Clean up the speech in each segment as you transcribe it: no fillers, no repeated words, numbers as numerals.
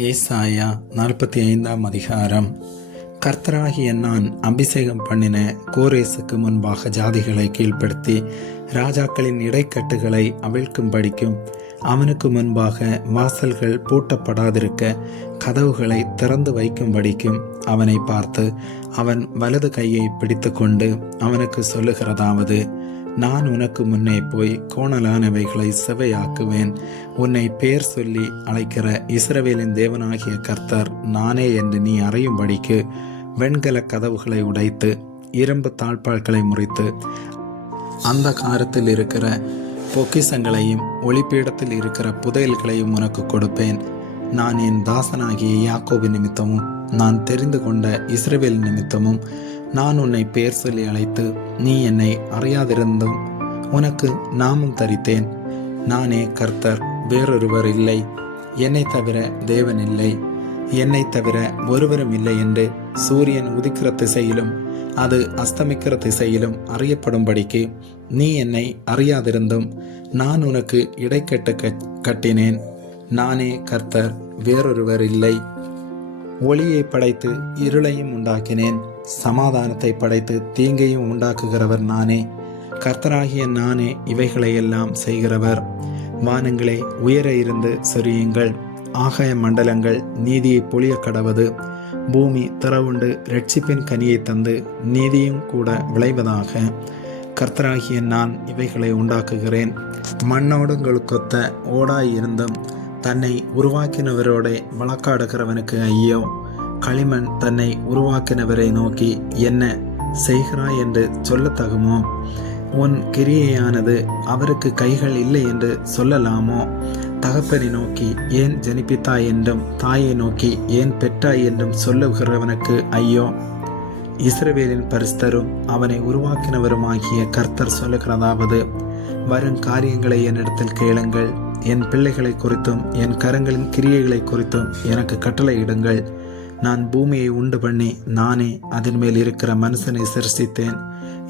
ஏசாயா 45 அதிகாரம். கர்த்தராகிய நான் அபிஷேகம் பண்ணின கோரேசுக்கு முன்பாக ஜாதிகளை கீழ்ப்படுத்தி ராஜாக்களின் இடைக்கட்டுகளை அவிழ்க்கும்படிக்கும் அவனுக்கு முன்பாக வாசல்கள் பூட்டப்படாதிருக்க கதவுகளை திறந்து வைக்கும்படிக்கும் அவனை பார்த்து அவன் வலது கையை பிடித்து கொண்டு அவனுக்கு சொல்லுகிறதாவது: நான் உனக்கு முன்னே போய் கோணலானவைகளை செவையாக்குவேன். உன்னை பேர் சொல்லி அழைக்கிற இஸ்ரவேலின் தேவனாகிய கர்த்தர் நானே என்று நீ அறியும்படிக்கு வெண்கல கதவுகளை உடைத்து இரும்பு தாழ்பாள்களை முறித்து அந்த காரத்தில் இருக்கிற பொக்கிசங்களையும் ஒளிப்பீடத்தில் இருக்கிற புதையல்களையும் உனக்கு கொடுப்பேன். நான் என் தாசனாகிய யாக்கோபு நிமித்தமும் நான் தெரிந்து கொண்ட இஸ்ரவேல் நிமித்தமும் நான் உன்னை பேர் சொல்லி அழைத்து நீ என்னை அறியாதிருந்தும் உனக்கு நாமம் தரித்தேன். நானே கர்த்தர், வேறொருவர் இல்லை. என்னை தவிர தேவன் இல்லை. என்னை தவிர ஒருவரும் இல்லை என்று சூரியன் உதிக்கிற திசையிலும் அது அஸ்தமிக்கிற திசையிலும் அறியப்படும்படிக்கு நீ என்னை அறியாதிருந்தும் நான் உனக்கு இடைக்கட்டு கட்டினேன். நானே கர்த்தர், வேறொருவர் இல்லை. ஒளியை படைத்து இருளையும் உண்டாக்கினேன். சமாதானத்தை படைத்து தீங்கையும் உண்டாக்குகிறவர் நானே. கர்த்தராகிய நானே இவைகளையெல்லாம் செய்கிறவர். வானங்களே, உயர இருந்து சொரியுங்கள். ஆகாய மண்டலங்கள் நீதியை பொழிய கடவது. பூமி திறவுண்டு இரட்சிப்பின் கனியை தந்து நீதியும் கூட விளைவதாக. கர்த்தராகிய நான் இவைகளை உண்டாக்குகிறேன். மண்ணோடுங்களுக்கொத்த ஓடாயிருந்தும் தன்னை உருவாக்கினவரோட வழக்காடுகிறவனுக்கு ஐயோ! களிமண் தன்னை உருவாக்கினவரை நோக்கி என்ன செய்கிறாய் என்று சொல்லத்தகுமோ? உன் கிரியையானது அவருக்கு கைகள் இல்லை என்று சொல்லலாமோ? தகப்பனை நோக்கி ஏன் ஜனிப்பித்தாய் என்றும் தாயை நோக்கி ஏன் பெற்றாய் என்றும் சொல்லுகிறவனுக்கு ஐயோ! இஸ்ரவேலின் பரிசுத்தரும் அவனை உருவாக்கினவருமாகிய கர்த்தர் சொல்லுகிறதாவது: வரும் காரியங்களை என்னிடத்தில் கேளுங்கள். என் பிள்ளைகளை குறித்தும் என் கரங்களின் கிரியைகளை குறித்தும் எனக்கு கட்டளையிடுங்கள். நான் பூமியை உண்டு பண்ணி நானே அதன் மேல் இருக்கிற மனுஷனை சிருஷ்டித்தேன்.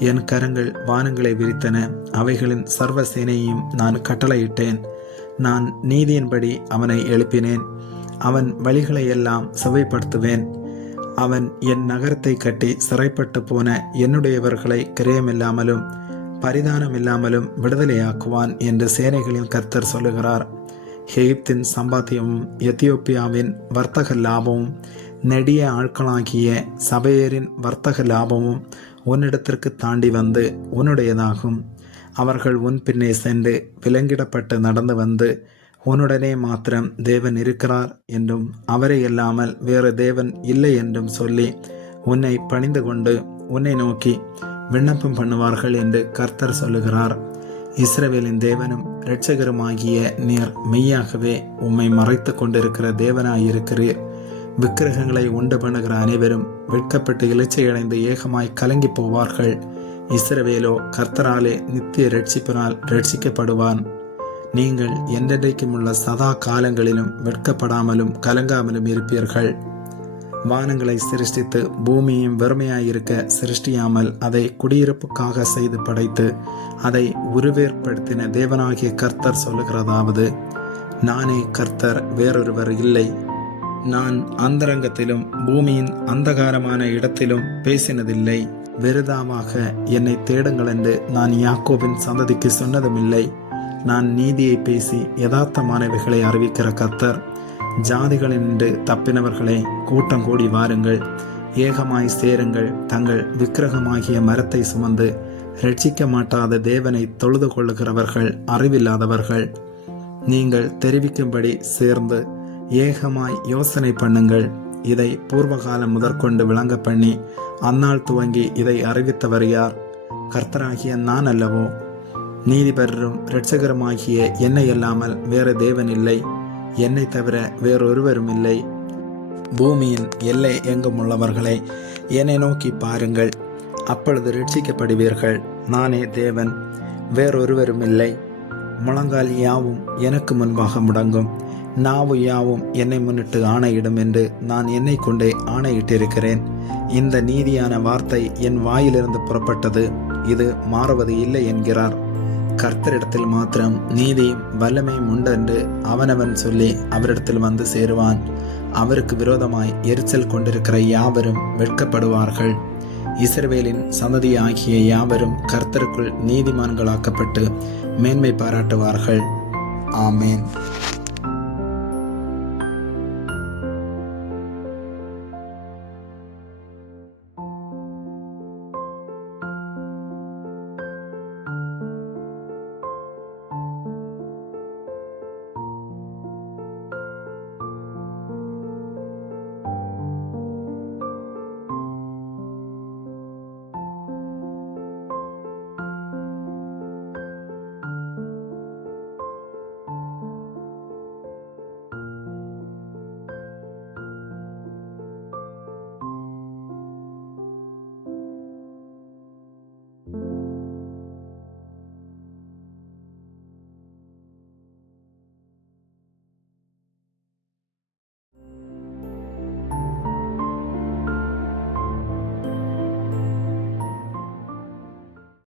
என் கரங்கள் வானங்களை விரித்தன. அவைகளின் சர்வ சேனையையும் நான் கட்டளையிட்டேன். நான் நீதியின்படி அவனை எழுப்பினேன். அவன் வழிகளை எல்லாம் செவைப்படுத்துவேன். அவன் என் நகரத்தை கட்டி சிறைப்பட்டு போன என்னுடையவர்களை கிரயமில்லாமலும் பரிதானம் இல்லாமலும் விடுதலையாக்குவான் என்று சேனைகளின் கர்த்தர் சொல்லுகிறார். எகிப்தின் சம்பாத்தியமும் எத்தியோப்பியாவின் வர்த்தக லாபமும் நெடிய ஆட்களாகிய சபையரின் வர்த்தக லாபமும் உன்னிடத்திற்கு தாண்டி வந்து உன்னுடையதாகும். அவர்கள் உன் பின்னே சென்று விலங்கிடப்பட்டு நடந்து வந்து உன்னுடனே மாத்திரம் தேவன் இருக்கிறார் என்றும் அவரை இல்லாமல் வேறு தேவன் இல்லை என்றும் சொல்லி உன்னை பணிந்து கொண்டு உன்னை நோக்கி விண்ணப்பம் பண்ணுவார்கள் என்று கர்த்தர் சொல்லுகிறார். இஸ்ரவேலின் தேவனும் இரட்சகருமாகிய நீர் மெய்யாகவே உம்மை மறைத்து கொண்டிருக்கிற தேவனாயிருக்கிறீர். விக்கிரகங்களை உண்டு பண்ணுகிற அனைவரும் வெட்கப்பட்டு இலச்சையடைந்து ஏகமாய் கலங்கி போவார்கள். இஸ்ரவேலோ கர்த்தராலே நித்திய இரட்சிப்பினால் இரட்சிக்கப்படுவான். நீங்கள் என்றென்றைக்கும் உள்ள சதா காலங்களிலும் வெட்கப்படாமலும் கலங்காமலும் இருப்பீர்கள். வானங்களை சிருஷ்டித்து பூமியும் வெறுமையாயிருக்க சிருஷ்டியாமல் அதை குடியிருப்புக்காக செய்து படைத்து அதை உருவேற்படுத்தின தேவனாகிய கர்த்தர் சொல்லுகிறதாவது: நானே கர்த்தர், வேறொருவர் இல்லை. நான் அந்தரங்கத்திலும் பூமியின் அந்தகாரமான இடத்திலும் பேசினதில்லை. வெறுதாமாக என்னை தேடுங்கள் என்று நான் யாக்கோபின் சந்ததிக்கு சொன்னதுமில்லை. நான் நீதியை பேசி யதார்த்தமானவைகளை அறிவிக்கிற கர்த்தர். ஜாதிகளினின்று தப்பினவர்களே, கூட்டம் கூடி வாருங்கள். ஏகமாய் சேருங்கள். தங்கள் விக்கிரகமாகிய மரத்தை சுமந்து ரட்சிக்க மாட்டாத தேவனை தொழுது கொள்ளுகிறவர்கள் அறிவில்லாதவர்கள். நீங்கள் தெரிவிக்கும்படி சேர்ந்து ஏகமாய் யோசனை பண்ணுங்கள். இதை பூர்வகாலம் முதற்கொண்டு விளங்க பண்ணி அந்நாள் துவங்கி இதை அறிவித்தவர் யார்? கர்த்தராகிய நான் அல்லவோ? நீதிபரரும் இரட்சகருமாகிய என்னை அல்லாமல் வேறு தேவன் இல்லை. என்னை தவிர வேறொருவரும் இல்லை. பூமியின் எல்லை எங்கும் உள்ளவர்களை என்னை நோக்கி பாருங்கள். அப்பொழுது ரட்சிக்கப்படுவீர்கள். நானே தேவன், வேறொருவரும் இல்லை. முழங்கால் யாவும் எனக்கு முன்பாக முடங்கும். நாவு யாவும் என்னை முன்னிட்டு ஆணையிடும் என்று நான் என்னை கொண்டே ஆணையிட்டிருக்கிறேன். இந்த நீதியான வார்த்தை என் வாயிலிருந்து புறப்பட்டது. இது மாறுவது இல்லை என்கிறார். கர்த்தரிடத்தில் மாத்திரம் நீதியும் வல்லமையும் உண்டென்று அவனவன் சொல்லி அவரிடத்தில் வந்து சேருவான். அவருக்கு விரோதமாய் எரிச்சல் கொண்டிருக்கிற யாவரும் வெட்கப்படுவார்கள். இஸ்ரவேலின் சந்ததியாகிய யாவரும் கர்த்தருக்குள் நீதிமான்களாக்கப்பட்டு மேன்மை பாராட்டுவார்கள். ஆமேன்.